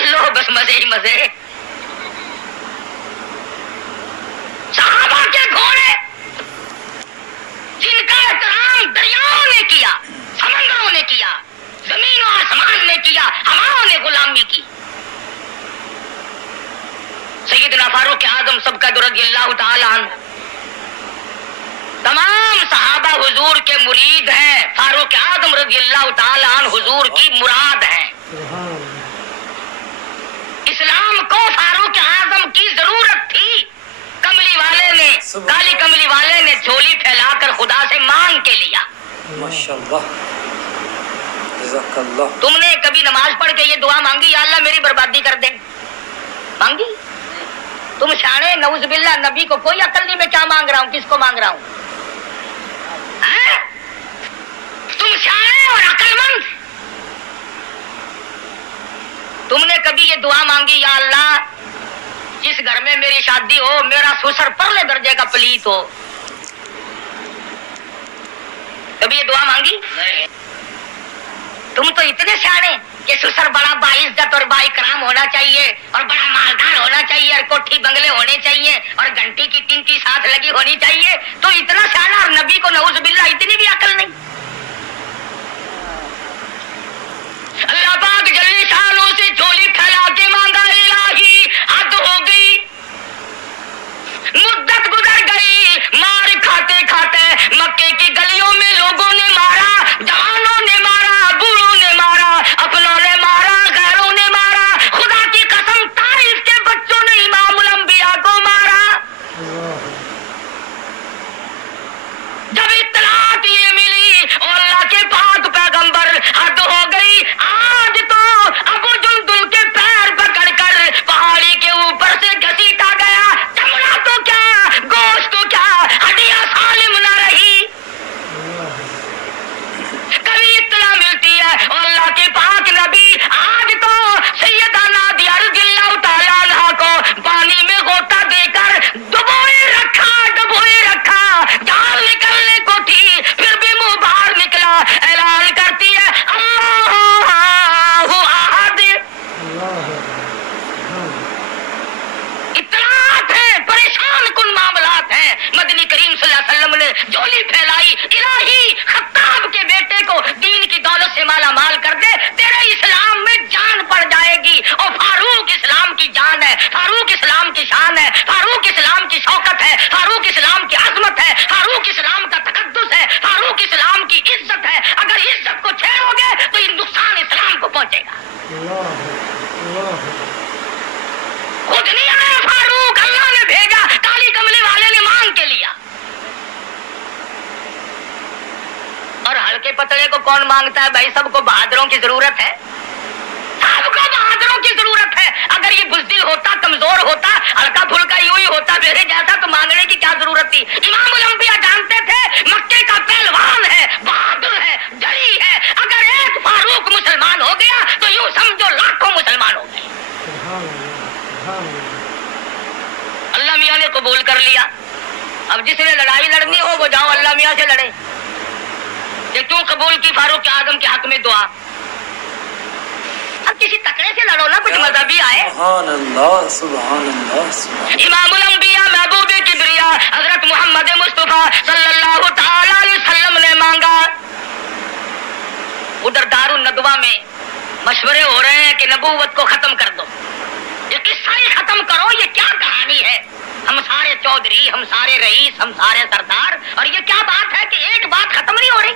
مان لو بس مزے ہی مزے. صحابہ کے گھوڑے جن کا احترام دریاؤں نے کیا، سمندروں نے کیا، زمین و آسمان نے کیا، ہواؤں نے غلامی کی. سیدنا فاروق اعظم سب کا رضی اللہ تعالی عنہ، تمام صحابہ حضور کے مرید ہیں. فاروق اعظم رضی اللہ تعالی عنہ حضور کی مراد ہیں. اسلام کو فاروق اعظم کی ضرورت تھی. کملی والے نے، کالی کملی والے نے جھولی پھیلا کر خدا سے مانگ کے لیا. ماشاءاللہ جزاک اللہ. تم نے کبھی نماز پڑھ کے یہ دعا مانگی یا اللہ میری بربادی کر دے؟ مانگی؟ تم شانے نعوذ باللہ، نبی کو کوئی عقل نہیں میں کیا مانگ رہا ہوں، کس کو مانگ رہا ہوں. تم شانے اور عقل مند. تم نے کبھی یہ دعا مانگی یا اللہ جس گھر میں میری شادی ہو میرا سسر پرلے درجے کا پلیت ہو؟ کبھی یہ دعا مانگی؟ تم تو اتنے سیانے کہ سسر بڑا باعزت اور بااکرام ہونا چاہیے اور بڑا مالدار ہونا چاہیے اور کوٹھی بنگلے ہونے چاہیے اور گھنٹی کی ٹنکی ساتھ لگی ہونی چاہیے. تو اتنا سیانا اور نبی کو نعوذ باللہ اتنی بھی عقل نہیں. اللہ پاک جل شانہ سے جھولی پھیلا کے مانگا، الہی حد ہو گئی، مدت گزر گئی، مار کھاتے کھاتے مکے کی گلیوں میں لوگوں نے مارا، جوانوں نے مارا، بوڑھوں نے مارا، اپنوں نے مارا، غیروں نے مارا. خدا کی قسم طائف کے بچوں نے امام الانبیاء کو مارا. جب اطلاعات یہ ملی اور اللہ کے پاک پیغمبر حد ہو گئی، آج تو ابو جندل کے پیر پکڑ کر پہاڑی کے اوپر سے گھسیٹا گیا. چمڑا تو کیا، گوشت تو کیا، ہڈیاں سالم نہ رہی. کبھی اطلاع ملتی ہے اور اللہ کے پاک نبی آج تو سیدہ نادیہ رضی اللہ تعالی عنہا کو پانی میں غوطہ دے کر ڈبوئے رکھا. جان نکلنے کو تھی پھر بھی منہ باہر نکلا. اعلان کرتی ہے اللہ احد. اطلاعات ہیں، پریشان کن معاملات ہیں. مدنی کریم صلی اللہ علیہ وسلم نے جھولی پھیلائی، الہی خطاب کے بیٹے کو دین کی دولت سے مالا مال کر دے، تیرے اسلام میں جان پڑ جائے گی. اور فاروق اسلام کی جان ہے، فاروق اسلام کی شان ہے، فاروق اسلام کی شوکت ہے، فاروق اسلام کی عظمت ہے، فاروق اسلام کا تقدس ہے، فاروق اسلام کی عزت ہے. اگر عزت کو چھیڑو گے تو یہ نقصان اسلام کو پہنچے گا. خود نہیں آیا فاروق، اللہ نے بھیجا، کالی کملی والے نے مانگ کے لیا. اور ہلکے پتلے کو کون مانگتا ہے بھائی؟ سب کو بہادروں کی ضرورت ہے، سب کو بہادروں کی ضرورت ہے. اگر یہ بزدل ہوتا، کمزور ہوتا، ہلکا پھلکا یوں ہی ہوتا میرے جیسا تو مانگنے کی کیا ضرورت تھی؟ امام الانبیاء جانتے تھے مکے کا پہلوان ہے، بہادر ہے، جری ہے. اگر ایک فاروق مسلمان ہو گیا تو یوں سمجھو لاکھوں مسلمان ہو گئے. اللہ میاں نے قبول کر لیا. اب جس نے لڑائی لڑنی ہو وہ جاؤ اللہ میاں سے لڑے. کہ کیوں قبول کی فاروق اعظم کے حق میں دعا؟ اب کسی تکڑے سے لڑو نا، کچھ مذہبی آئے. سبحان اللہ سبحان اللہ سبحان. امام الانبیاء محبوب کبریا حضرت محمد مصطفیٰ صلی اللہ تعالی علیہ وسلم نے مانگا. ادھر دار الندوہ میں مشورے ہو رہے ہیں کہ نبوت کو ختم کر دو، یہ قصہ ہی ختم کرو، یہ کیا کہانی ہے؟ ہم سارے چودھری، ہم سارے رئیس، ہم سارے سردار، اور یہ کیا بات ہے کہ ایک بات ختم نہیں ہو رہی؟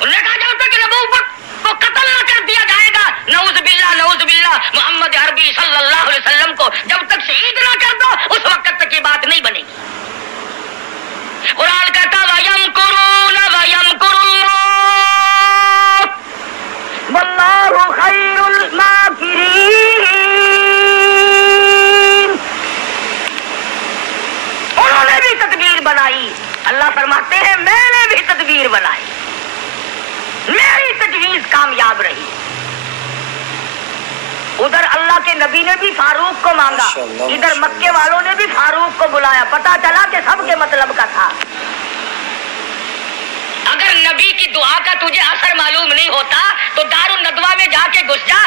انہوں نے کہا جب تک نبوت کو قتل نہ کر دیا جائے گا، نعوذ باللہ محمد عربی صلی اللہ علیہ وسلم کو جب تک شہید نہ کر دو اس وقت تک یہ بات نہیں بنے گی. قرآن کہتا وَيَمْكُرُونَ وَيَمْكُرُ اللَّهُ وَاللَّهُ خَيْرُ الْمَاكِرِينَ. انہوں نے بھی تدبیر بنائی. اللہ فرماتے ہیں میں نے بھی تدبیر بنائی، میری تجویز کامیاب رہی. ادھر اللہ کے نبی نے بھی فاروق کو مانگا، ادھر مکے والوں نے بھی فاروق کو بلایا. پتا چلا کہ سب کے مطلب کا تھا. اگر نبی کی دعا کا تجھے اثر معلوم نہیں ہوتا تو دار الندوہ میں جا کے گھس جا،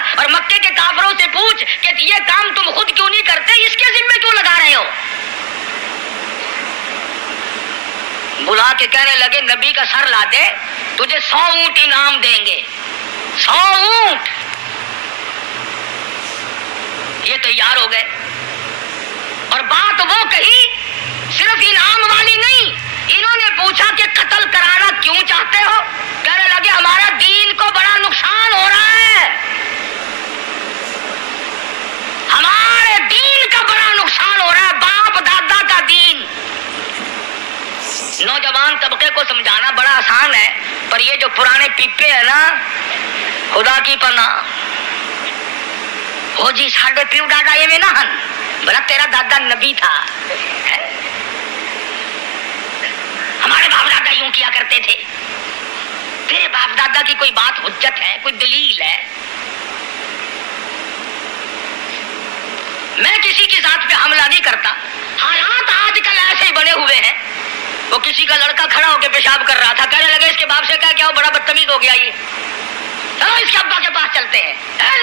کے کہنے لگے نبی کا سر لا دے تجھے 100 اونٹ انعام دیں گے. 100 اونٹ. یہ تیار ہو گئے اور بات وہ کہی صرف انعام والی نہیں. انہوں نے پوچھا کہ قتل کرانا کیوں چاہتے ہو؟ کہنے لگے ہمارا دین کو بڑا نقصان ہو رہا ہے. ہمارے دین کا بڑا نقصان ہو رہا ہے. باپ دادا کا دین. نوجوان طبقے کو سمجھانا بڑا آسان ہے پر یہ جو پرانے پیپے ہیں نا خدا کی پناہ ہو جی ساڈے پیو ڈاڈا یہ میں نہ ہن بلا تیرا دادا نبی تھا. ہمارے باپ دادا یوں کیا کرتے تھے. تیرے باپ دادا کی کوئی بات حجت ہے کوئی دلیل ہے؟ میں کسی کی ذات پہ حملہ نہیں کرتا. حالات آج کل ایسے ہی بنے ہوئے ہیں. وہ کسی کا لڑکا کھڑا ہو کے پیشاب کر رہا تھا کہنے لگے اس کے باپ سے کیا وہ بڑا بدتمیز ہو گیا یہ چلو اس کے ابا کے پاس چلتے ہیں.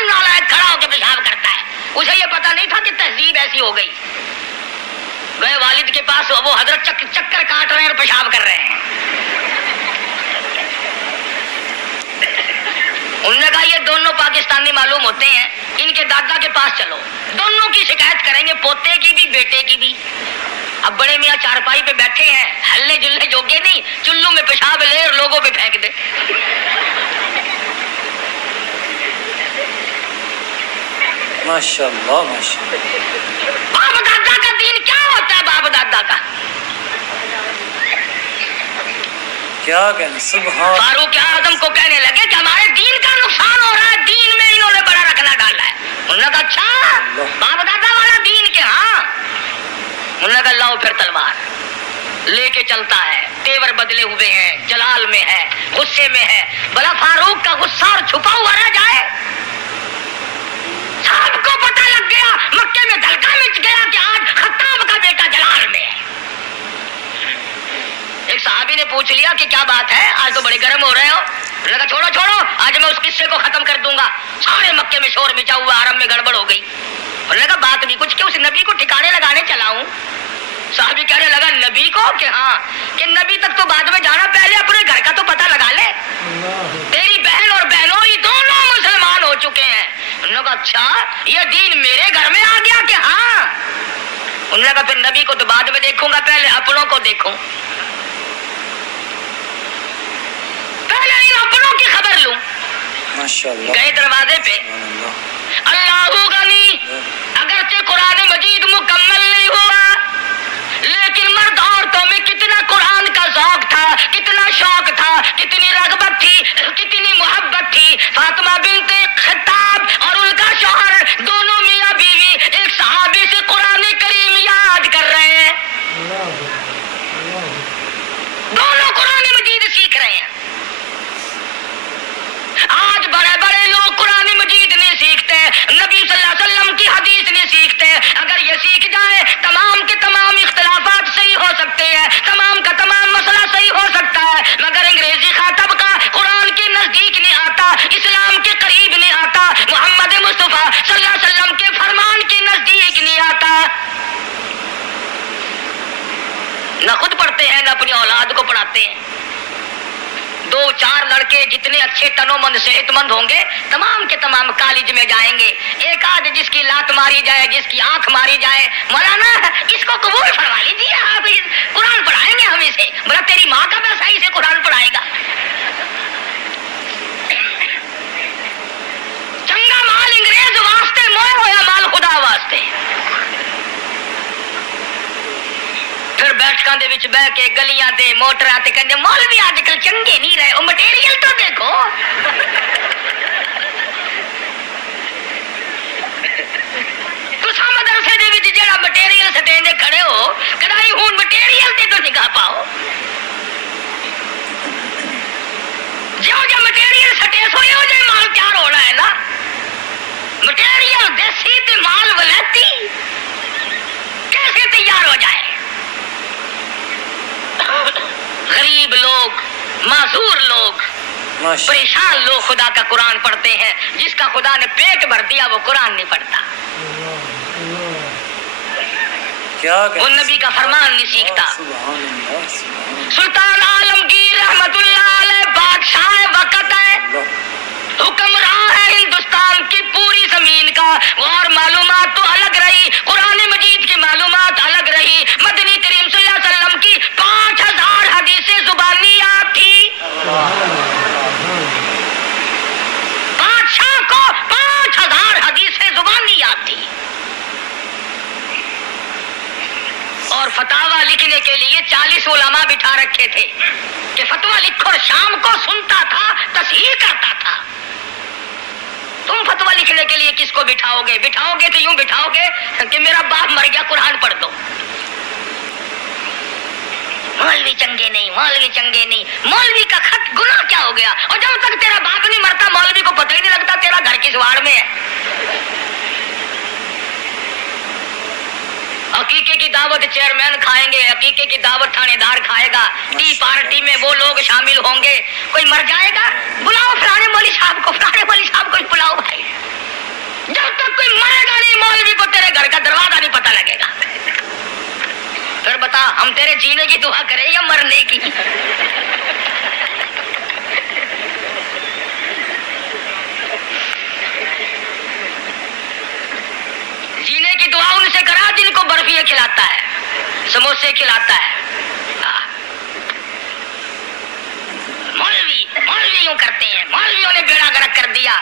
نالائق کھڑا ہو کے پیشاب کرتا ہے. اسے یہ پتا نہیں تھا کہ تہذیب ایسی ہو گئی. گئے والد کے پاس وہ حضرت چکر کاٹ رہے ہیں اور پیشاب کر رہے ہیں. انہوں نے کہا یہ دونوں پاکستانی معلوم ہوتے ہیں ان کے دادا کے پاس چلو. دونوں کی شکایت کریں گے پوتے کی بھی بیٹے کی بھی. اب بڑے میاں چارپائی پہ بیٹھے ہیں ہلنے جلنے جوگے نہیں چلو میں پیشاب لے اور لوگوں پہ پھینک دے. ماشاءاللہ ماشاءاللہ. باپ دادا کا دین کیا ہوتا ہے؟ باپ دادا کا کیا کہنا سبحان. فاروق اعظم کو کہنے لگے کہ ہمارے دین کا نقصان ہو رہا ہے. دین میں انہوں نے بڑا رکھنا ڈالا ہے. انہوں نے کہا اچھا باپ دادا والا دین کے ہاں. انہوں نے کہا لاؤ پھر تلوار. لے کے چلتا ہے. تیور بدلے ہوئے ہیں جلال میں ہے غصے میں ہے. بلا فاروق کا غصہ اور چھپا ہوا رہ جائے. سب کو پتہ لگ گیا مکے میں دھلکا مچ گیا کہ آج خطاب کا بیٹا جلال میں ہے. ایک صحابی نے پوچھ لیا کہ کیا بات ہے آج تو بڑے گرم ہو رہے ہو. انہوں نے کہا چھوڑو چھوڑو آج میں اس قصے کو ختم کر دوں گا. سارے مکے میں شور مچا ہوا حرم میں گڑبڑ ہو گئی. انہوں نے کہا بات بھی کچھ کہ اس نبی کو ٹھکانے لگانے چلا ہوں. صحابی کہنے لگا نبی کو کہ ہاں کہ نبی تک تو بعد میں جانا پہلے اپنے گھر کا تو پتہ لگا لے. تیری بہن اور بہنوئی دونوں مسلمان ہو چکے ہیں. انہوں نے کہا اچھا یہ دین میرے گھر میں آ گیا کہ ہاں. انہوں نے کہا پھر نبی کو تو بعد میں دیکھوں گا پہلے اپنوں کو دیکھوں. پہلے ان اپنوں کی خبر لوں. ماشاءاللہ. گئے دروازے پہ. اللہ غنی اگرچہ قرآن مجید مکمل نہیں ہوا لیکن مرد عورتوں میں کتنا قرآن کا ذوق تھا کتنا شوق تھا کتنی رغبت تھی کتنی محبت تھی. فاطمہ بنت خطاب اور ان کا شوہر دونوں میاں بیوی ایک صحابی سے قرآن کریم یاد کر رہے ہیں. دونوں قرآن مجید سیکھ رہے ہیں. آج بڑے بڑے لوگ قرآن مجید نہیں سیکھتے نبی صلی اللہ علیہ وسلم کی حدیث نہیں سیکھتے. اگر یہ سیکھ جائے تمام کے تمام اختلافات صحیح ہو سکتے ہیں تمام کا تمام مسئلہ صحیح ہو سکتا ہے. مگر انگریزی خاطب کا قرآن کے نزدیک نہیں آتا اسلام کے قریب نہیں آتا محمد مصطفیٰ صلی اللہ علیہ وسلم کے فرمان کے نزدیک نہیں آتا. نہ خود پڑھتے ہیں نہ اپنی اولاد کو پڑھاتے ہیں. 2-4 لڑکے جتنے اچھے تنو مند صحت مند ہوں گے تمام کے تمام کالج میں جائیں گے. ایک آدھ جس کی لات ماری جائے جس کی آنکھ ماری جائے مولانا اس کو قبول فرما لیجیے آپ قرآن پڑھائیں گے ہم اسے. بڑا تیری ماں کا پیسہ اسے قرآن پڑھائے گا. چنگا مال انگریز واسطے موئے ہویا مال خدا واسطے. پھر بیٹھکاں دے وچ بہ کے گلیاں دے موٹراں تے کہندے مولوی اج کل چنگے نہیں رہے او مٹیریل تو دیکھو. تساں مدرسے دے وچ جڑا مٹیریل سٹین دے کھڑے ہو کدائی ہن مٹیریل تے تو نگاہ پاؤ. جو مٹیریل سٹے سو ہو جے مال تیار ہونا ہے نا. مٹیریل دیسی تے مال ولایتی کیسے تیار ہو جائے. غریب لوگ معذور لوگ پریشان لوگ خدا کا قرآن پڑھتے ہیں. جس کا خدا نے پیٹ بھر دیا وہ قرآن نہیں پڑھتا. وہ نبی کا فرمان نہیں سیکھتا. سبحان اللہ سلطان عالمگیر رحمت اللہ علیہ بادشاہ وقت ہے, حکمراں ہے ہندوستان کی پوری زمین کا, اور معلومات تو الگ رہی, قرآن مجید کی معلومات الگ رہی, مدنی کریم صلی اللہ علیہ وسلم کی 5000 حدیثیں زبانی یاد تھی. بادشاہ کو 5000 حدیثیں زبانی یاد تھی, اور فتاوی لکھنے کے لیے 40 علماء بٹھا رکھے تھے کہ فتویٰ لکھو, اور شام کو سنتا تھا, تصحیح کرتا تھا. تم فتویٰ لکھنے کے لیے کس کو بٹھاؤ گے؟ بٹھاؤ گے تو یوں بٹھاؤ گے کہ میرا باپ مر گیا, قرآن پڑھ دو. مولوی چنگے نہیں, مولوی چنگے نہیں. مولوی کا خط گناہ کیا ہو گیا؟ اور جب تک تیرا باپ نہیں مرتا مولوی کو پتہ ہی نہیں لگتا تیرا گھر کس واڑ میں ہے. عقیقے کی دعوت چیئرمین کھائیں گے, عقیقے کی دعوت تھانے دار کھائے گا, ٹی پارٹی میں وہ لوگ شامل ہوں گے. کوئی مر جائے گا, بلاؤ فلانے مولوی صاحب کو, فلانے مولوی صاحب کو بلاؤ بھائی. جب تک کوئی مرے گا نہیں مولوی کو تیرے گھر کا دروازہ نہیں پتہ لگے گا. پھر بتا ہم تیرے جینے کی دعا کریں یا مرنے کی؟ جینے کی دعا ان سے کرا جن کو برفیاں کھلاتا ہے, سموسے کھلاتا ہے. مولوی یوں کرتے ہیں, مولویوں نے بیڑا گرک کر دیا.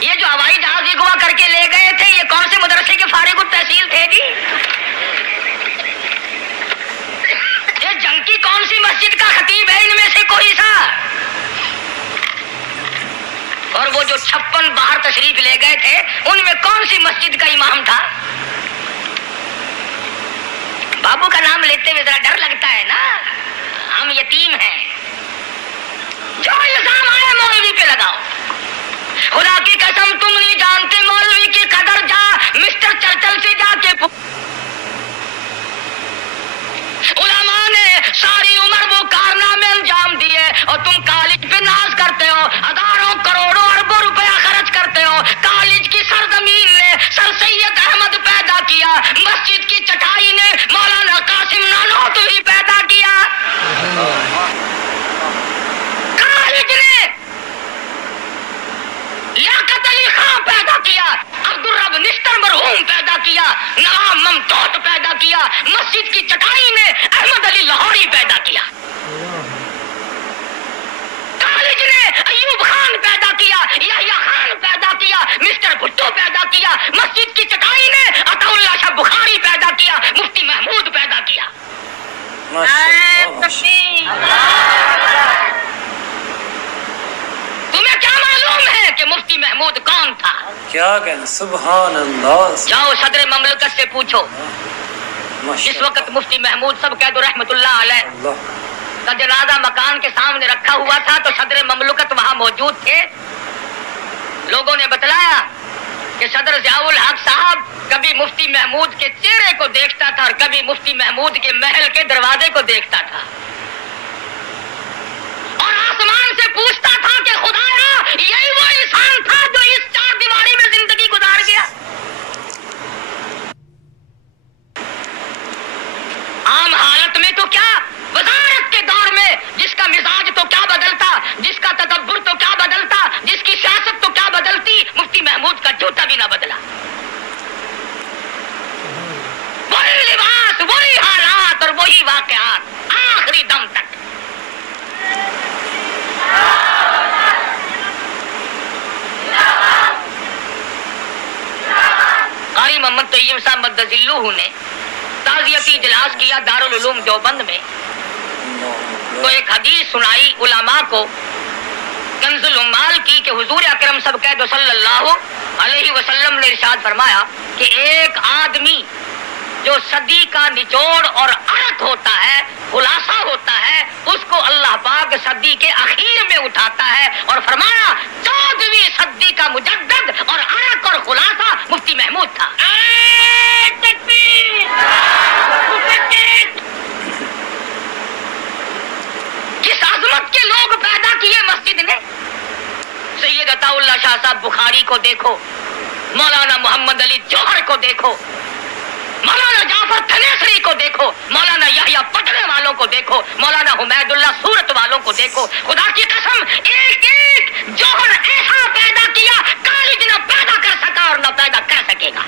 یہ جو ہوائی جہاز اغوا کر کے لے گئے تھے, یہ کون سے مدرسے کے فارغ التحصیل تھے جی؟ یہ جنگ کی کون سی مسجد کا خطیب ہے ان میں سے کوئی سا؟ اور وہ جو 56 باہر تشریف لے گئے تھے ان میں کون سی مسجد کا امام تھا؟ بابو کا نام لیتے ہوئے ذرا ڈر لگتا ہے نا, ہم یتیم ہیں. جو الزام آئے مولوی پہ لگاؤ. خدا کی قسم تم نہیں جانتے مولوی کی قدر. جا مسٹر چرچل سے جا کے علماء نے ساری عمر وہ کارنامے انجام دیے, اور تم کالج پہ ناز کرتے ہو, ہزاروں کروڑوں اربوں روپیہ خرچ کرتے ہو. کالج کی سرزمین نے سر سید احمد پیدا کیا, مسجد کی چٹائی نے مولانا قاسم نانوتوی پیدا کیا, کالج نے لیاقت علی خان پیدا کیا, عبدالرب نشتر مرحوم پیدا کیا, نواب ممتوت پیدا کیا, مسجد کی چٹائی نے احمد علی لاہوری پیدا کیا, کالج نے ایوب خان پیدا کیا, یحییٰ خان پیدا کیا, مسٹر بھٹو پیدا کیا, مسجد کی چٹائی نے عطا اللہ شاہ بخاری پیدا کیا, مفتی محمود پیدا کیا. تمہیں کیا معلوم ہے کہ مفتی محمود کون تھا؟ کیا کہنا, سبحان اللہ. جاؤ صدر مملکت سے پوچھو. جس وقت مفتی محمود صاحب قید رحمت اللہ علیہ کا جنازہ مکان کے سامنے رکھا ہوا تھا تو صدر مملکت وہاں موجود تھے. لوگوں نے بتلایا کہ صدر ضیاء الحق صاحب کبھی مفتی محمود کے چہرے کو دیکھتا تھا اور کبھی مفتی محمود کے محل کے دروازے کو دیکھتا تھا, اور آسمان سے پوچھتا تھا کہ خدایا یہی وہ انسان تھا جو اس 4 دیواری میں زندگی گزار گیا. عام حالت میں تو کیا, وزارت کے دور میں جس کا مزاج تو کیا بدلتا, جس کا تدبر تو کیا بدلتا, جس کی سیاست تو کیا بدلتی, مفتی محمود کا جوتا بھی نہ بدلا. وہی لباس, وہی حالات اور وہی واقعات آخری دم تک. قاری محمد طیب صاحب مدذلہ نے تعزیتی اجلاس کیا دارالعلوم دیوبند میں, تو ایک حدیث سنائی علماء کو کنز العمال کی کہ حضور اکرم صلی اللہ علیہ وسلم نے ارشاد فرمایا کہ ایک آدمی جو صدی کا نچوڑ اور عرق ہوتا ہے, خلاصہ ہوتا ہے, اس کو اللہ پاک صدی کے اخیر میں اٹھاتا ہے, اور فرمایا 14ویں صدی کا مجدد اور عرق اور خلاصہ مفتی محمود تھا. کس عظمت کے لوگ پیدا کیے مسجد نے. سید عطا اللہ شاہ صاحب بخاری کو دیکھو, مولانا محمد علی جوہر کو دیکھو, مولانا جعفر تھنیسری کو دیکھو، مولانا یحییٰ پٹنے والوں کو دیکھو، مولانا حمید اللہ سورت والوں کو دیکھو. خدا کی قسم ایک ایک جوہر ایسا پیدا کیا کالج نہ پیدا کر سکا اور نہ پیدا کر سکے گا.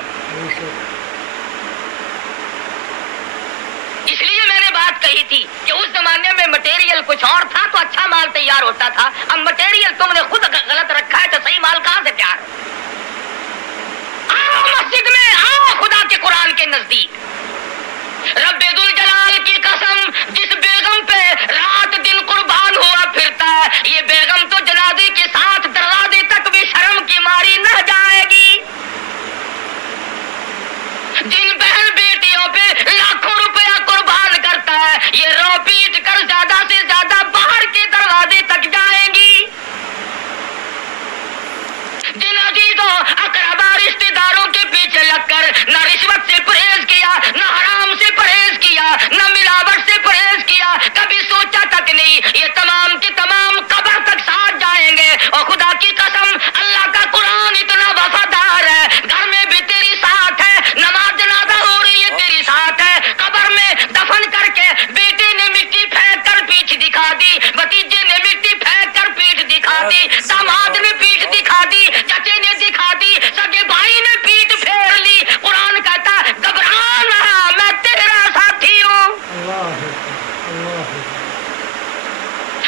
اس لیے میں نے بات کہی تھی کہ اس زمانے میں مٹیریل کچھ اور تھا تو اچھا مال تیار ہوتا تھا. اب مٹیریل تم نے خود غلط رکھا ہے تو صحیح مال کہاں سے تیار؟ آؤ مسجد میں، آؤ خدا کے قرآن کے نزدیک. رب ذوالجلال کی قسم جس بیگم پہ رات دن قربان ہوا پھرتا ہے، یہ بیگم تو جنازے کے ساتھ دروازے تک بھی شرم کی ماری نہ جائے گی. جن بہن بیٹیوں پہ لاکھوں روپیہ قربان کرتا ہے، یہ رو پیٹ کر زیادہ سے زیادہ باہر کے دروازے تک جائیں گی. جن عزیزوں اقربا رشتے داروں کے پیچھے لگ کر نہ رشوت سے پرہیز کیا، نہ حرام سے پرہیز کیا، نہ ملاوٹ سے پرہیز کیا، کبھی سوچا تک نہیں یہ تمام کے تمام قبر تک ساتھ جائیں گے. اور خدا کی قسم اللہ کا قرآن اتنا وفادار ہے، گھر میں بھی تیری ساتھ ہے، نماز جنازہ ہو رہی ہے تیری ساتھ ہے، قبر میں دفن کر کے بیٹے نے مٹی پھینک کر پیٹھ دکھا دی، بھتیجے نے مٹی پھینک کر پیٹھ دکھا دی، داماد نے پیٹھ دکھا دی، چچے نے دکھا دی، سگے بھائی نے پیٹھ پھیر لی. قرآن کہتا گھبرا نہ، میں تیرا ساتھی ہوں.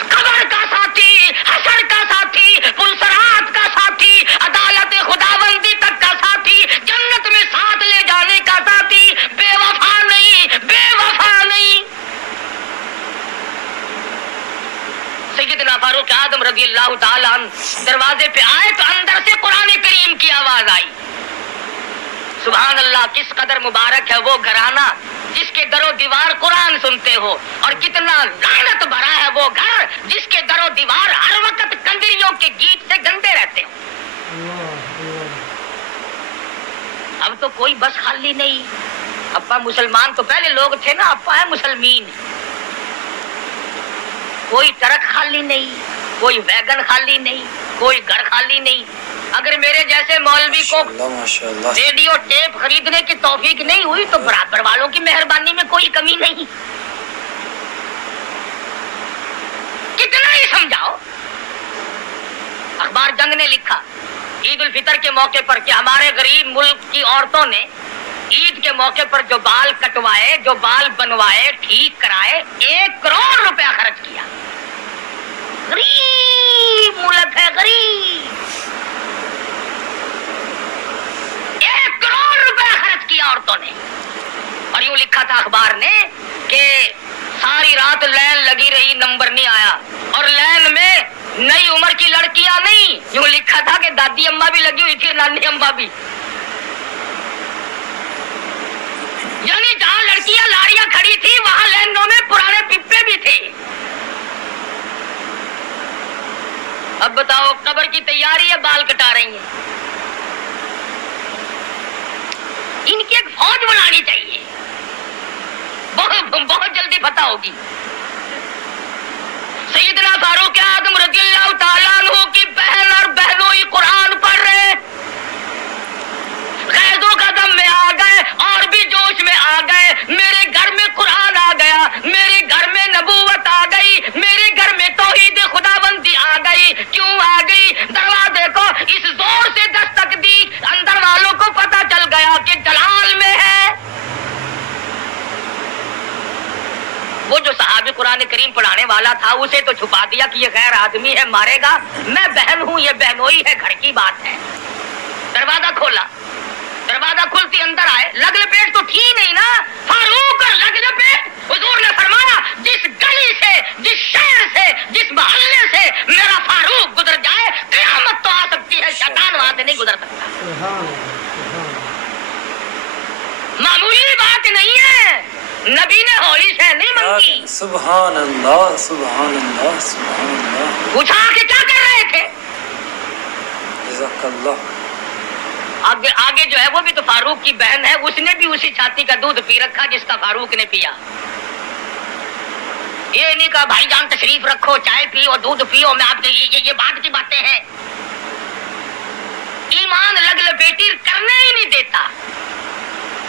قبر کا ساتھی، حشر کا ساتھی، پلسرات کا ساتھی، عدالت خداوندی تک کا ساتھی، جنت میں ساتھ لے جانے کا ساتھی. بے وفا نہیں، بے وفا نہیں. سیدنا فاروق اعظم رضی اللہ تعالیٰ عنہ دروازے پہ آئے تو اندر سے قرآن کریم کی آواز آئی. سبحان اللہ، کس قدر مبارک ہے وہ گھرانہ جس کے در و دیوار قرآن سنتے ہو، اور کتنا لعنت بھرا ہے وہ گھر جس کے در و دیوار ہر وقت کنجریوں کے گیت سے گندے رہتے ہو. اب تو کوئی بس خالی نہیں. ابا مسلمان تو پہلے لوگ تھے نا، ابا ہے مسلمین. کوئی ٹرک خالی نہیں، کوئی ویگن خالی نہیں، کوئی گھر خالی نہیں. اگر میرے جیسے مولوی کو ریڈیو ٹیپ خریدنے کی توفیق نہیں ہوئی تو برابر والوں کی مہربانی میں کوئی کمی نہیں. کتنا ہی سمجھاؤ. اخبار جنگ نے لکھا عید الفطر کے موقع پر کہ ہمارے غریب ملک کی عورتوں نے عید کے موقع پر جو بال کٹوائے، جو بال بنوائے، ٹھیک کرائے، 1 کروڑ روپیہ خرچ کیا. غریب ملک ہے، غریب. 1 کروڑ روپیہ خرچ کیا عورتوں نے. اور یوں لکھا تھا اخبار نے کہ ساری رات لائن لگی رہی، نمبر نہیں آیا. اور لائن میں نئی عمر کی لڑکیاں نہیں، یوں لکھا تھا کہ دادی اماں بھی لگی ہوئی تھی، نانی اماں بھی. یعنی جہاں لڑکیاں لاڑیاں کھڑی تھی وہاں لائنوں میں پرانے پپے بھی تھے. اب بتاؤ، قبر کی تیاری ہے، بال کٹا رہی ہیں. ان کی ایک فوج بنانی چاہیے، بہت جلدی پتہ ہوگی. سیدنا فاروق اعظم رضی اللہ تعالیٰ عنہ کی بہن اور بہنوں ہی قرآن پڑھ رہے، قیدوں کا دم میں آ گئے اور بھی جوش میں آ گئے. میرے گھر میں قرآن آ گیا، میرے گھر میں نبوت آ گئی، میرے گھر میں توحید خداوندی آ گئی. کیوں آ گئی؟ دروازے کو اس زور سے دستک دی، اندر والوں کو پتہ چل گیا کہ جلال میں ہے. وہ جو صحابی قرآن کریم پڑھانے والا تھا اسے تو چھپا دیا کہ یہ غیر آدمی ہے، مارے گا. میں بہن ہوں، یہ بہنوئی ہے، گھر کی بات ہے. دروازہ کھولا، دروازہ کھلتی اندر آئے. لگ لپیٹ تو تھی نہیں نا. فاروق اور لگ لپیٹ. حضور نے فرمایا جس گلی سے، جس شہر سے، جس محلے سے میرا فاروق گزر جائے قیامت تو آ سکتی ہے، شیطان وہاں سے نہیں گزر سکتا. معمولی بات نہیں ہے. نبی نے ہولی سے نہیں منگی. سبحان اللہ، سبحان اللہ، سبحان اللہ. پوچھا کہ کیا کر رہے تھے؟ جزاک اللہ. آگے جو ہے وہ بھی تو فاروق کی بہن ہے، اس نے بھی اسی چھاتی کا دودھ پی رکھا جس کا فاروق نے پیا. یہ نہیں کہا بھائی جان تشریف رکھو، چائے پیو، دودھ پیو، میں آپ کے یہ بات کی باتیں ہیں. ایمان لگ لپیٹی کرنے ہی نہیں دیتا،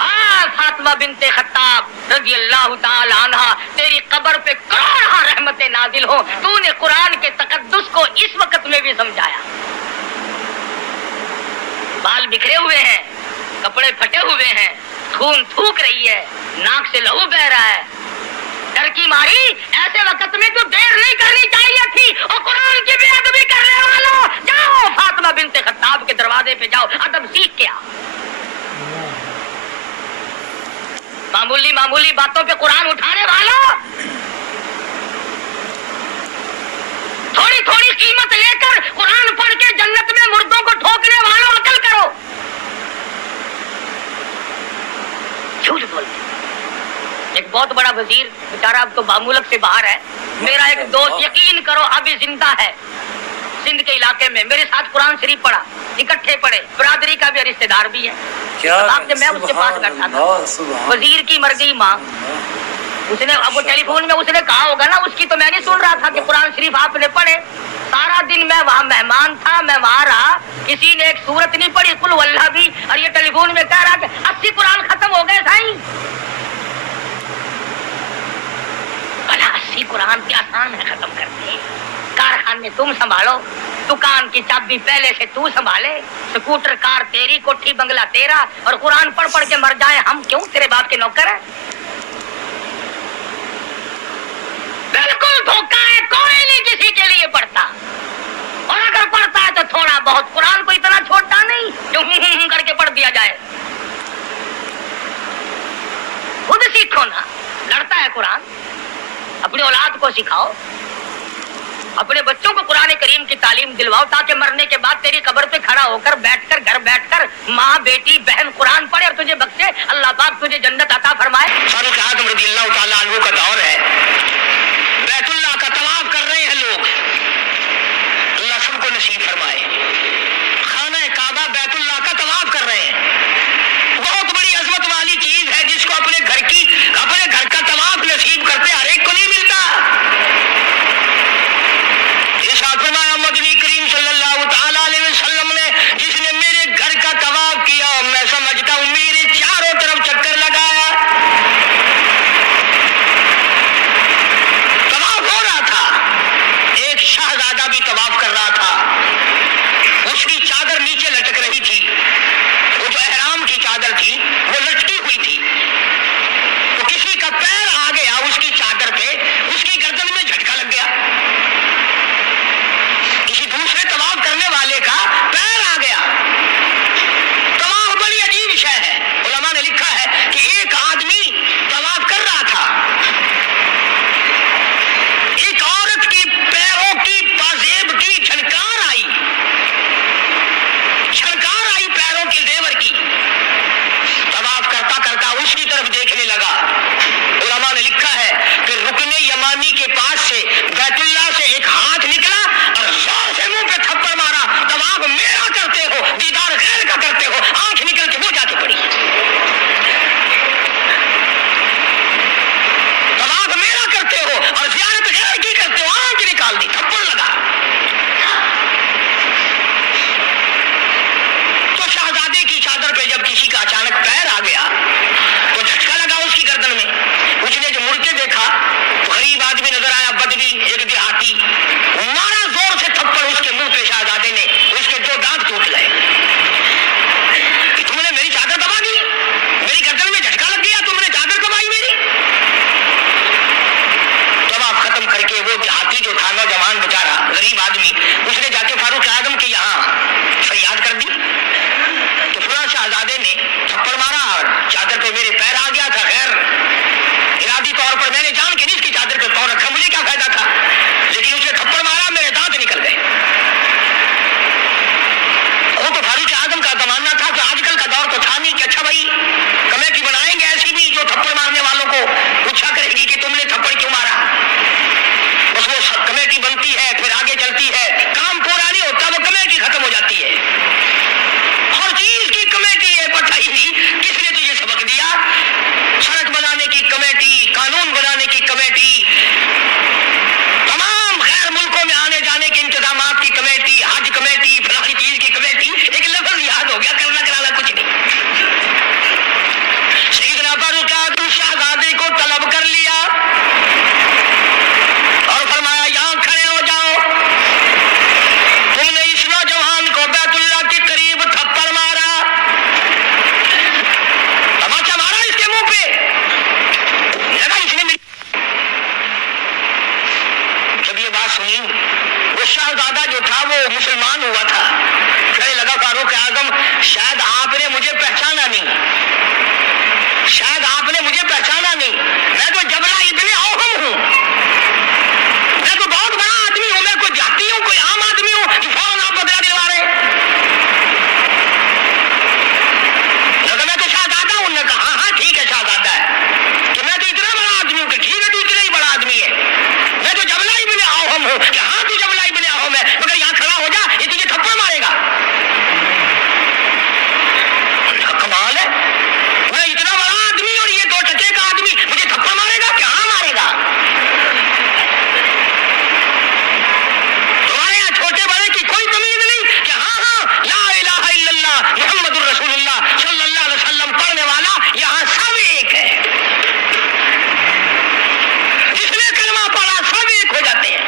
فاطمہ بنت خطاب رضی اللہ تعالی عنہ، تیری قبر پہ کروڑوں رحمتیں نازل ہو، تو نے قرآن کے تقدس کو اس وقت میں بھی سمجھایا۔ بال بکھرے ہوئے ہیں، کپڑے پھٹے ہوئے ہیں، خون تھوک رہی ہے، ناک سے لہو بہ رہا ہے، ڈر کی ماری، ایسے وقت میں تو دیر نہیں کرنی چاہیے تھی، اور قرآن کی بے ادبی کرنے والوں جاؤ فاطمہ بنت خطاب کے دروازے پہ جاؤ، ادب سیکھ کے آؤ۔ معمولی معمولی باتوں پہ قرآن اٹھانے والوں، تھوڑی تھوڑی قیمت لے کر قرآن پڑھ کے جنت میں مردوں کو ٹھوکنے والوں، عقل کرو۔ جھوٹ بولتے ایک بہت بڑا وزیر بیچارہ اب تو ملک سے باہر ہے، میرا ایک دوست یقین کرو ابھی زندہ ہے سندھ کے علاقے میں، میرے ساتھ قرآن شریف پڑھا، اکٹھے پڑھے، برادری کا بھی رشتہ دار بھی ہے، میں اس کے پاس بیٹھا تھا، وزیر کی مر گئی ماں، اس نے اب وہ ٹیلی فون میں اس نے کہا ہوگا نا، اس کی تو میں نہیں سن رہا تھا کہ قرآن شریف آپ نے پڑھے، سارا دن میں وہاں مہمان تھا، میں وہاں رہا، کسی نے ایک سورت نہیں پڑھی قل واللہ بھی، اور یہ ٹیلی فون میں کہہ رہا کہ 80 قرآن ختم ہو گئے سائیں۔ 80 قرآن کی آسان ہے ختم کرتے، کارخانے تم سنبھالو، دکان کی چابی پہلے سے تو سنبھالے، سکوٹر کار تیری، کوٹھی بنگلہ تیرا، اور قرآن پڑھ پڑھ کے مر جائے ہم کیوں تیرے باپ کے نوکر ہیں؟ بالکل دھوکہ ہے، کوئی نہیں کسی کے لیے پڑھتا، اور اگر پڑھتا ہے تو تھوڑا بہت، قرآن کو اتنا چھوٹا نہیں جو کر کے پڑھ دیا جائے۔ خود سیکھو نا، لڑتا ہے قرآن، اپنی اولاد کو سکھاؤ، اپنے بچوں کو قرآن کریم کی تعلیم دلواؤ، تاکہ مرنے کے بعد تیری قبر پہ کھڑا ہو کر بیٹھ کر گھر بیٹھ کر ماں بیٹی بہن قرآن پڑھے اور تجھے بخشے، اللہ پاک تجھے جنت عطا فرمائے۔ فاروق اعظم رضی اللہ تعالیٰ عنہ کا دور ہے، بیت اللہ کا طواف کر رہے ہیں لوگ، اللہ سب کو نصیب فرمائے، خانہ کعبہ بیت اللہ کا طواف کر رہے ہیں، بہت بڑی عظمت والی چیز ہے جس کو اپنے گھر کا طواف نصیب کرتے ہر ایک کو نہیں ملتا۔ فرمایا مدنی کریم صلی اللہ تعالیٰ علیہ وسلم نے جس نے میرے گھر کا طواف کیا، میں سمجھتا ہوں میرے چاروں طرف چکر لگایا۔ طواف ہو رہا تھا، ایک شہزادہ بھی طواف کر رہا تھا، اس کی چادر نیچے لٹک رہی تھی، وہ جو احرام کی چادر تھی وہ لٹکی ہوئی تھی، تو کسی کا پیر آ گیا اس کی چادر پہ، اس کی گردن میں جھٹکا لگ گیا، کسی دوسرے طواف کرنے والے کا پیر آ گیا۔ طواف بڑی عجیب شے ہے، علماء نے لکھا ہے کہ ایک آدمی طواف کر رہا تھا، ایک عورت کی پیروں کی پازیب کی چھنکار آئی پیروں کے زیور کی، طواف کرتا کرتا اس کی طرف دیکھنے لگا، علماء نے لکھا ہے کہ رکن یمانی کے پاس سے بیت اللہ سے ایک ہاتھ نکلا اور زور سے منہ پہ تھپڑ مارا، طواف میرا کرتے ہو دیدار غیر کا کرتے ہو، آنکھ نکل کے وہ جا کے پڑی، طواف میرا کرتے ہو اور زیارت غیر کی کرتے ہو، آنکھ نکال دی، تھپڑ لگا۔ تو شہزادے کی چادر پہ جب کسی کا اچانک پیر آ گیا تو جھٹکا لگا اس کی گردن میں، اس نے جو مڑ کے دیکھا تو غریب آدمی نظر آیا، بدوی ایک دیہاتی، مارا زور سے تھپڑ اس کے منہ پہ، شہزادے نے اس کے 2 دانت ٹوٹ گئے کہ تم نے میری چادر دبا دی، میری گردن میں جھٹکا لگ گیا، تم نے چادر دبائی میری۔ طواف ختم کر کے وہ دیہاتی جو تھا، نوجوان بیچارہ غریب آدمی، اس نے جا کے فاروق اعظم کے یہاں فریاد کر دی کہ فلاں شہزادے نے تھپڑ مارا اور چادر پہ میرے پیر آ گیا تھا، خیر ارادی طور پر میں نے جان کے نہیں اس کی چادر پہ پاؤں رکھا، مجھے کیا فائدہ تھا، لیکن اس نے تھپڑ مارا، میرے دانت نکل گئے۔ وہ تو فاروق اعظم کا تمنا تھا کہ آج کل کا دور تو تھا نہیں کہ اچھا بھائی کمیٹی بنائیں گے ایسی بھی جو تھپڑ مارنے والوں کو پوچھا کرے گی کہ تم نے تھپڑ کیوں مارا، بس وہ کمیٹی بنتی ہے، پھر آگے چلتی ہے، کام پورا نہیں ہوتا، وہ کمیٹی ختم ہو جاتی ہے۔ اس نے جب یہ بات سنی، وہ شہزادہ جو تھا وہ مسلمان ہوا تھا، کہنے لگا فاروق اعظم شاید آپ نے مجھے پہچانا نہیں، شاید آپ نے مجھے پہچانا نہیں، میں تو جبلہ ابن اوہم ہوں، میں تو بہت بڑا آدمی ہوں، میں کوئی جاتی ہوں، کوئی عام آدمی ہوں جو فوراً آپ بدلا دلوا رہے ہیں؟ میں تو شہزادہ ہوں۔ نے کہا ہاں ٹھیک ہے شہزادہ ہے، کہ میں تو اتنا بڑا آدمی ہوں، کہ ٹھیک ہے تو اتنا ہی بڑا آدمی ہے، میں تو جبلہ ابن اوہم ہوں، کہ ہاں تو جبلہ ابن اوہم ہے، مگر یہاں کھڑا ہو جا، یہ تجھے تھپڑ مارے گا۔ کمال ہے، میں اتنا بڑا آدمی اور یہ 2 ٹکے کا آدمی مجھے تھپڑ مارے گا؟ کہ ہاں مارے گا۔ تمہارے یہاں چھوٹے بڑے کی کوئی تمیز نہیں کہ ہاں ہاں لا الہ الا اللہ محمد الرسول اللہ صلی اللہ علیہ وسلم پڑھنے والا یہاں سب ایک ہے، جس نے کلمہ پڑھا سب ایک ہو جاتے ہیں۔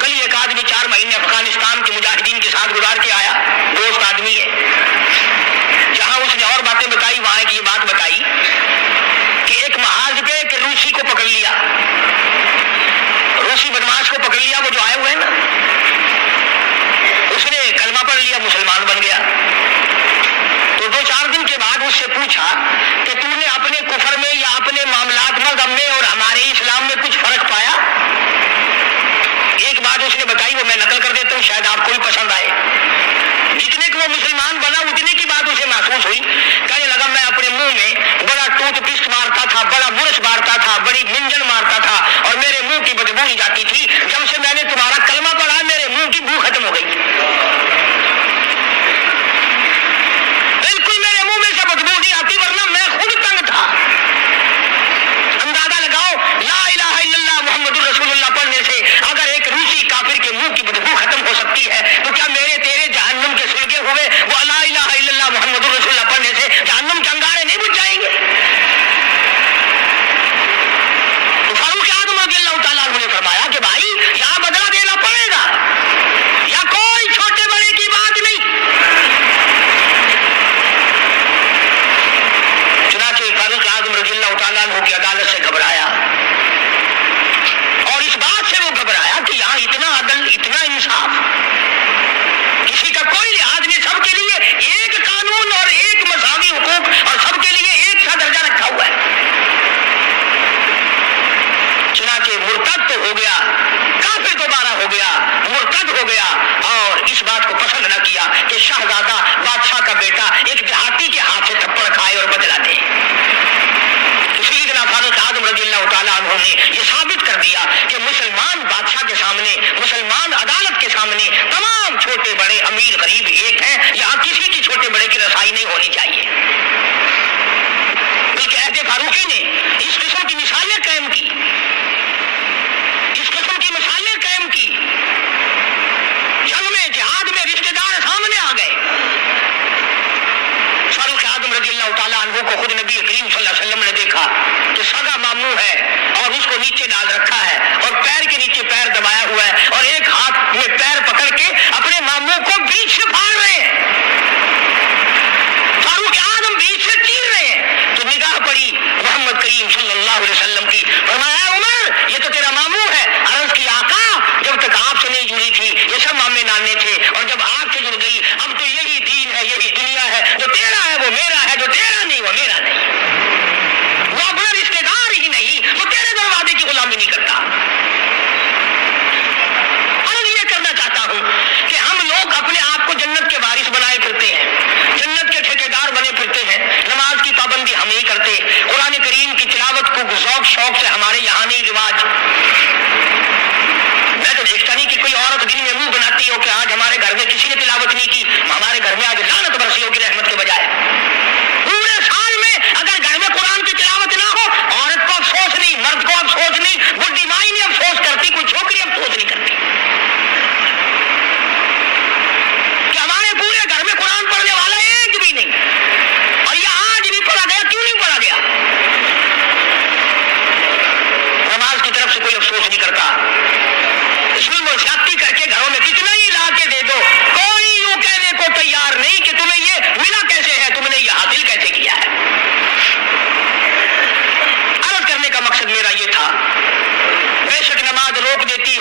کل ایک آدمی 4 مہینے افغانستان کے مجاہدین کے ساتھ گزار کے آیا، دوست آدمی ہے، جہاں اس نے اور باتیں بتائی وہاں کی یہ بات بتائی کہ ایک محاذ پہ ایک روسی کو پکڑ لیا، روسی بدماش کو پکڑ لیا، وہ جو آئے ہوئے ہیں نا، اس نے کلمہ پڑھ لیا، مسلمان بن گیا۔ تو 2-4 دن کے بعد اس سے پوچھا کہ تو نے اپنے کفر میں یا اپنے معاملات مذہب میں اور ہمارے اسلام میں کچھ فرق پایا؟ ایک بات اس نے بتائی، وہ میں نقل کر دیتا ہوں شاید آپ کو بھی پسند آئے۔ جتنے کہ وہ مسلمان بنا اتنے کی بات اسے محسوس ہوئی، کہنے لگا میں اپنے منہ میں بڑا ٹوتھ پسٹ مارتا تھا، بڑا برش مارتا تھا، بڑی منجن مارتا تھا اور میرے منہ کی بدبو نہیں جاتی تھی، جب سے میں نے تمہارا کلمہ پڑھا میرے منہ کی بو ختم ہو گئی، بالکل میرے منہ میں سے بدبو نہیں آتی، ورنہ میں خود تنگ تھا۔ اندازہ لگاؤ لا الہ الا اللہ محمد الرسول اللہ پڑھنے سے اگر ایک روسی کافر کے منہ کی بدبو ختم ہو سکتی ہے تو کیا میرے تیرے جہنم کے سلگے ہوئے وہ لا الہ الا اللہ محمد الرسول اللہ پڑھنے سے جہنم کے انگارے نہیں بجھ جائیں گے؟ تو فاروق اعظم رضی اللہ تعالیٰ عنہ نے فرمایا کہ بھائی یہاں بدلہ دینا پڑے گا، یا کوئی چھوٹے بڑے کی بات نہیں۔ چنانچہ فاروق اعظم رضی اللہ تعالیٰ عنہ کی عدالت سے گھبرایا، اور اس بات سے وہ گھبرایا کہ یہاں اتنا عدل، اتنا انصاف، کسی کا کوئی لحاظ نہیں، سب کے لیے ایک قانون اور ایک مساوی حقوق اور سب کے لیے ایک سا درجہ رکھا ہوا ہے۔ چنانچہ مرتد تو ہو گیا، کافر دوبارہ ہو گیا، مرتد ہو گیا، اور اس بات کو پسند نہ کیا کہ شہزادہ بادشاہ کا بیٹا ایک دیہاتی کے ہاتھ سے تھپڑ کھائے اور بدلا دے۔ سیدنا فاروق اعظم رضی اللہ تعالیٰ عنہ نے یہ ثابت کر دیا کہ مسلمان بادشاہ کے سامنے، مسلمان عدالت کے سامنے تمام چھوٹے بڑے امیر غریب ایک ہیں، یہاں کسی کی چھوٹے بڑے کی رسائی نہیں ہونی چاہیے۔ بلکہ عہد فاروقی نے اس قسم کی مثالیں قائم کی، اس قسم کی مثالیں قائم کی، جنگ میں جہاد میں رشتے دار سامنے آ گئے۔ فاروق اعظم رضی اللہ تعالیٰ عنہ کو خود نبی کریم صلی اللہ علیہ وسلم نے دیکھا کہ سگا ماموں ہے اور اس کو نیچے ڈال رکھا ہے اور پیر کے نیچے پیر دبایا ہوا ہے اور ایک ہاتھ میں پیر پکڑ کے اپنے ماموں کو بیچ سے پھاڑ رہے ہیں، فاروق اعظم بیچ سے چیر رہے ہیں۔ تو نگاہ پڑی محمد کریم صلی اللہ علیہ وسلم کی، فرمایا عمر یہ تو تیرا ماموں ہے۔ عرض کی آقا جب تک آپ سے نہیں جڑی تھی یہ سب مامے نانے تھے، اور جب آپ سے جڑ گئی اب تو یہی دین ہے، یہی دنیا ہے، جو تیرا ہے وہ میرا ہے، جو تیرا نہیں وہ میرا نہیں، وہ اپنا رشتے دار ہی نہیں، وہ تیرے دروازے کی غلامی نہیں کرتا۔ اور یہ کرنا چاہتا ہوں کہ ہم لوگ اپنے آپ کو جنت کے وارث بنائے پھرتے ہیں، جنت کے ٹھیکیدار بنے پھرتے ہیں، نماز کی پابندی ہم نہیں کرتے، قرآن کریم کی تلاوت کو ذوق شوق سے ہمارے یہاں نہیں رواج۔ میں تو دیکھتا نہیں کہ کوئی عورت دن میں منہ بناتی ہو کہ آج ہمارے گھر میں کسی نے تلاوت نہیں کی، ہمارے گھر میں آج لعنت برسی ہوگی رحمت کے بجائے۔ پورے سال میں اگر گھر میں قرآن کی تلاوت نہ ہو، عورت کو افسوس نہیں، مرد کو افسوس نہیں، بڈھی مائی نہیں افسوس کرتی، کوئی چھوکری افسوس نہیں کرتی کہ ہمارے پورے گھر میں قرآن پڑھنے والا ایک بھی نہیں، اور یہ آج نہیں پڑھا گیا، کیوں نہیں پڑھا گیا؟ نماز کی طرف سے کوئی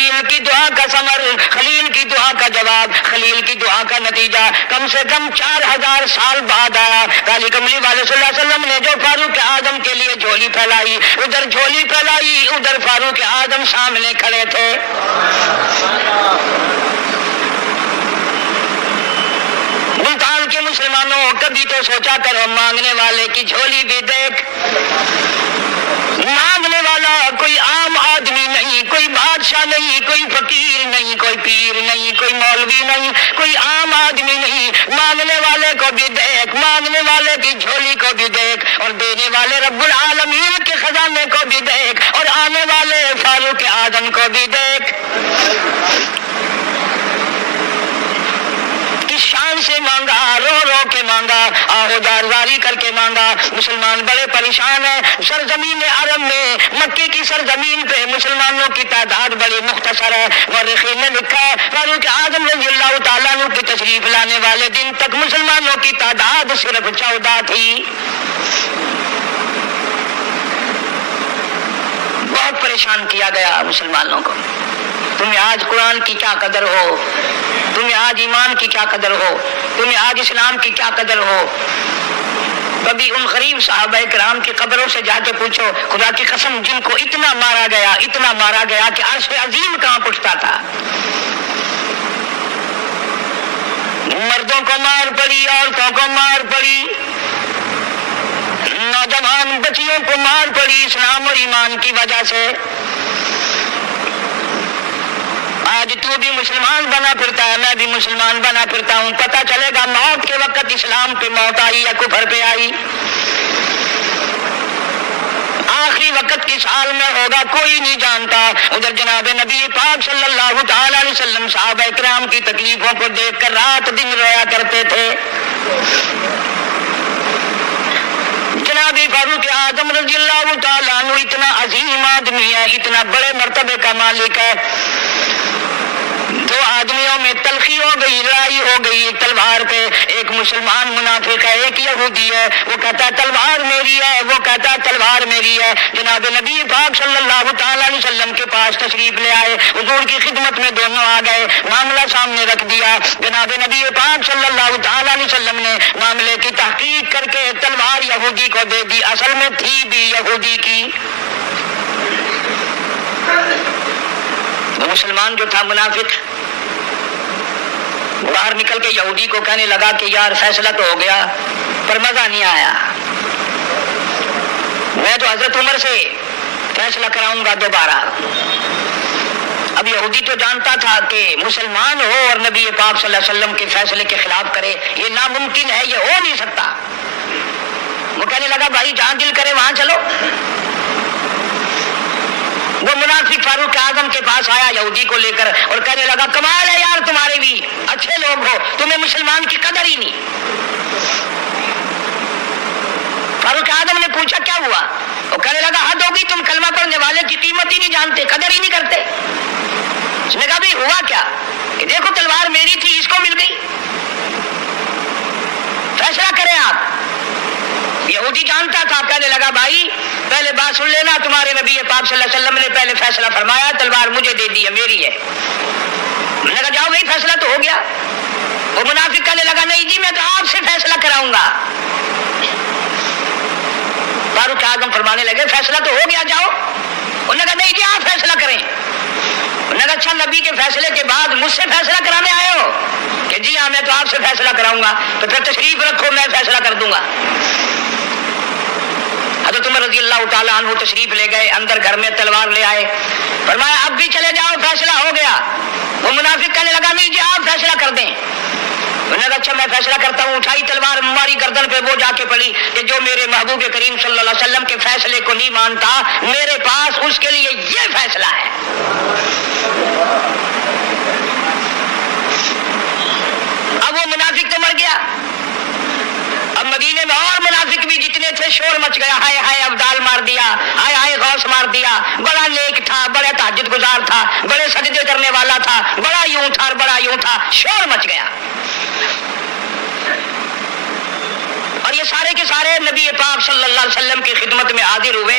خلیل کی دعا کا ثمر، خلیل کی دعا کا جواب، خلیل کی دعا کا نتیجہ کم سے کم 4000 سال بعد آیا۔ کالی کملی والے صلی اللہ علیہ وسلم نے جو فاروق اعظم کے لیے جھولی پھیلائی، ادھر جھولی پھیلائی، ادھر فاروق اعظم سامنے کھڑے تھے۔ ملتان کے مسلمانوں کبھی تو سوچا کرو مانگنے والے کی جھولی بھی دیکھ۔ مانگنے والا کوئی عام آدمی نہیں، کوئی بادشاہ نہیں، کوئی فقیر نہیں، کوئی پیر نہیں، کوئی مولوی نہیں، کوئی عام آدمی نہیں۔ مانگنے والے کو بھی دیکھ، مانگنے والے کی جھولی کو بھی دیکھ، اور دینے والے رب العالمین کے خزانے کو بھی دیکھ، اور آنے والے فاروق اعظم کو بھی دیکھ۔ کس شان سے مانگا، رو رو کے مانگا، آہودار زاری کر کے مانگا۔ مسلمان بڑے پریشان ہیں۔ سرزمین عرب میں، مکے کی سرزمین پہ مسلمانوں کی تعداد بڑی مختصر ہے۔ مورخین نے لکھا ہے فاروق اعظم رضی اللہ تعالیٰ عنہ کی تشریف لانے والے دن تک مسلمانوں کی تعداد صرف 14 تھی۔ بہت پریشان کیا گیا مسلمانوں کو۔ تمہیں آج قرآن کی کیا قدر ہو، تمہیں آج ایمان کی کیا قدر ہو، تمہیں آج اسلام کی کیا قدر ہو۔ کبھی ان غریب صحابہ کرام کی قبروں سے جا کے پوچھو، خدا کی قسم جن کو اتنا مارا گیا، اتنا مارا گیا کہ عرش عظیم کہاں اٹھتا تھا۔ مردوں کو مار پڑی، عورتوں کو مار پڑی، نوجوان بچیوں کو مار پڑی اسلام اور ایمان کی وجہ سے۔ آج تو بھی مسلمان بنا پھرتا ہے، میں بھی مسلمان بنا پھرتا ہوں، پتہ چلے گا موت کے وقت اسلام پہ موت آئی یا کفر پہ آئی۔ آخری وقت کس حال میں ہوگا کوئی نہیں جانتا۔ ادھر جناب نبی پاک صلی اللہ تعالی علیہ وسلم صحابہ کرام کی تکلیفوں کو دیکھ کر رات دن رویا کرتے تھے۔ جناب فاروق اعظم رضی اللہ تعالیٰ عنہ اتنا عظیم آدمی ہے، اتنا بڑے مرتبے کا مالک ہے۔ دو آدمیوں میں تلخی ہو گئی، لڑائی ہو گئی تلوار پہ۔ ایک مسلمان منافق ہے، ایک یہودی ہے، وہ کہتا ہے تلوار میری ہے، وہ کہتا ہے تلوار میری ہے۔ جناب نبی پاک صلی اللہ تعالیٰ علیہ وسلم کے پاس تشریف لے آئے، حضور کی خدمت میں دونوں آ گئے، معاملہ سامنے رکھ دیا۔ جناب نبی پاک صلی اللہ تعالیٰ علیہ وسلم نے معاملے کی تحقیق کر کے تلوار یہودی کو دے دی، اصل میں تھی بھی یہودی کی۔ مسلمان جو تھا منافق باہر نکل کے یہودی کو کہنے لگا کہ یار فیصلہ تو ہو گیا پر مزہ نہیں آیا، میں تو حضرت عمر سے فیصلہ کراؤں گا دوبارہ۔ اب یہودی تو جانتا تھا کہ مسلمان ہو اور نبی پاک صلی اللہ علیہ وسلم کے فیصلے کے خلاف کرے، یہ ناممکن ہے، یہ ہو نہیں سکتا۔ وہ کہنے لگا بھائی جہاں دل کرے وہاں چلو۔ وہ منافق فاروق اعظم کے پاس آیا یہودی کو لے کر اور کہنے لگا کمال ہے یار تمہارے بھی، اچھے لوگ ہو، تمہیں مسلمان کی قدر ہی نہیں۔ فاروق اعظم نے پوچھا کیا ہوا؟ وہ کہنے لگا حد ہوگی، تم کلمہ پڑھنے والے کی قیمت ہی نہیں جانتے، قدر ہی نہیں کرتے۔ اس نے کہا بھائی ہوا کیا؟ کہ دیکھو تلوار میری تھی، اس کو مل گئی، فیصلہ کریں آپ۔ یہودی جانتا تھا، کہنے لگا بھائی پہلے بات سن لینا، تمہارے نبی پاک صلی اللہ علیہ وسلم نے پہلے فیصلہ فرمایا، تلوار مجھے دے دی ہے، میری ہے۔ میں نے کہا جاؤ بھائی فیصلہ تو ہو گیا۔ وہ منافق کہنے لگا نہیں جی میں تو آپ سے فیصلہ کراؤں گا۔ فاروق اعظم فرمانے لگے فیصلہ تو ہو گیا جاؤ۔ انہوں نے کہا نہیں جی آپ فیصلہ کریں۔ انہوں نے کہا اچھا نبی کے فیصلے کے بعد مجھ سے فیصلہ کرانے آئے ہو؟ کہ جی ہاں میں تو آپ سے فیصلہ کراؤں گا۔ تو پھر تشریف رکھو میں فیصلہ کر دوں گا۔ حضرت عمر رضی اللہ تعالیٰ عنہ تشریف لے گئے، اندر گھر میں تلوار لے آئے، فرمایا اب بھی چلے جاؤ فیصلہ ہو گیا۔ وہ منافق کہنے لگا نہیں جی آپ فیصلہ کر دیں۔ انہوں نے کہا اچھا میں فیصلہ کرتا ہوں۔ اٹھائی تلوار، ماری گردن پہ، وہ جا کے پڑی کہ جو میرے محبوب کریم صلی اللہ علیہ وسلم کے فیصلے کو نہیں مانتا میرے پاس اس کے لیے یہ فیصلہ ہے۔ اب وہ منافق تو مر گیا۔ اب مدینے میں اور منافق بھی جتنے تھے شور مچ گیا، ہائے ہائے ابدال مار دیا، ہائے ہائے غوث مار دیا، بڑا نیک تھا، بڑا تہجد گزار تھا، بڑے سجدے کرنے والا تھا، بڑا یوں تھا اور بڑا یوں تھا، شور مچ گیا۔ اور یہ سارے کے سارے نبی پاک صلی اللہ علیہ وسلم کی خدمت میں حاضر ہوئے۔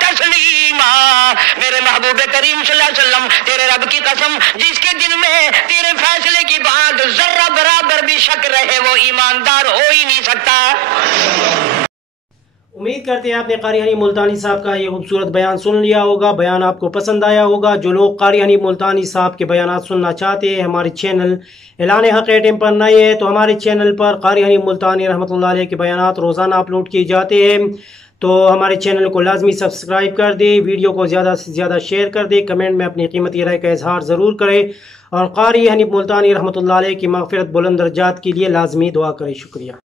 تسلیما، میرے محبوب کریم صلی اللہ علیہ وسلم تیرے رب کی قسم جس کے دل میں تیرے فیصلے کی بات ذرہ برابر بھی شک رہے وہ ایماندار ہو ہی نہیں سکتا۔ امید کرتے ہیں آپ نے قاری حنیف ملتانی صاحب کا یہ خوبصورت بیان سن لیا ہوگا، بیان آپ کو پسند آیا ہوگا۔ جو لوگ قاری حنیف ملتانی صاحب کے بیانات سننا چاہتے ہیں، ہمارے چینل اعلان حق ATM پر نئے ہیں تو ہمارے چینل پر قاری حنیف ملتانی رحمۃ اللہ علیہ کے بیانات روزانہ اپلوڈ کیے جاتے ہیں، تو ہمارے چینل کو لازمی سبسکرائب کر دیں، ویڈیو کو زیادہ سے زیادہ شیئر کر دیں، کمنٹ میں اپنی قیمتی رائے کا اظہار ضرور کریں، اور قاری حنیف ملتانی رحمۃ اللہ علیہ کی مغفرت بلند درجات کے لیے لازمی دعا کریں۔ شکریہ۔